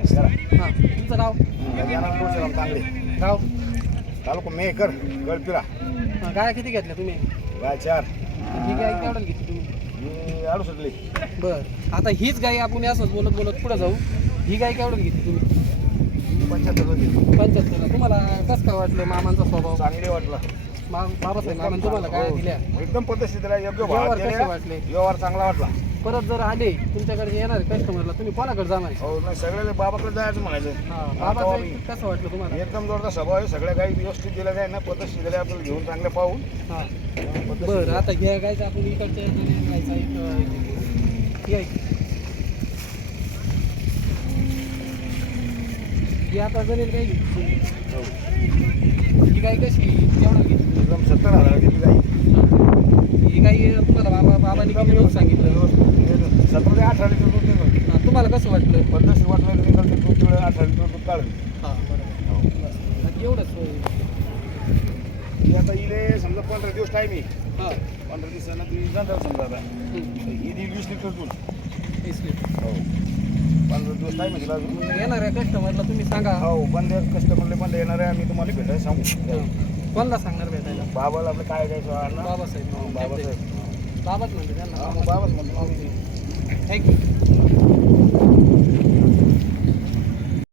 हां तुमचं नाव चांगले गाव तालुका मेकर गळपिरा हां गाय किती घेतल्या तुम्ही गाय 4 ही गाय केवढ्याला घेतली तुम्ही मी आडू सुटली बरं आता हीच गाय आपण असंच बोलत बोलत पुढे जाऊ ही गाय केवढ्याला घेतली तुम्ही 75 होती 75ला तुम्हाला कसं काय वाटलं मामांचा स्वभाव चांगले वाटलं बाबासाहेब मामांनी तुम्हाला काय दिल्या एकदम पद्धतशीर दिला योग्य भाव व्यवहार कसे दिले. वाटले व्यवहार चांगला वाटला परत जर आले तुमच्याकडे येणार कस्टमरला तुम्ही कोणाकडे जाणार हो नाही सगळे बाबाकडे जायचं म्हणायचं हां बाबाचं कसं वाटलं तुम्हाला एकदम जोरदार स्वभाव आहे सगळ्या काही व्यवस्थित दिल्या जाईल ना पद्धतशीर दिल्या आपल्याला घेऊन चांगलं पाहून हां बरं आता घ्या गायचं आपण इकडच्या गायचा एक ही आता जरी काही ही गाय कशी केवढा घेतली एकदम 70,000 घेतली गाई ही गाय तुम्हाला बाबांनी किती लोक सांगितलं 17 ते 18 लिटर दूध निघालं. हां तुम्हाला कसं वाटलं पद्धतशीर वाटलं निघाल ते दूध 18 लिटर दूध काढलं हां बरं एवढंच ही आता इले समजा 15 दिवस टाईम आहे हां 15 दिवसानं ती जाणार समजा आता ही देईल 20 लिटर दूध 20 लिटर हो 15 दिवस टाईम आहे तिला अजून येणाऱ्या कस्टमरला तुम्ही सांगा हो बंद कस्टमरले बंद येणार आहे आम्ही तुम्हाला भेटायला सांगू कोणाला सांगणार भेटायला बाबाला आपलं काय द्यायचं बाबासाहेब बाबासाहेब बाबाच म्हणते त्यांना बाबाच म्हणतो थँक्यू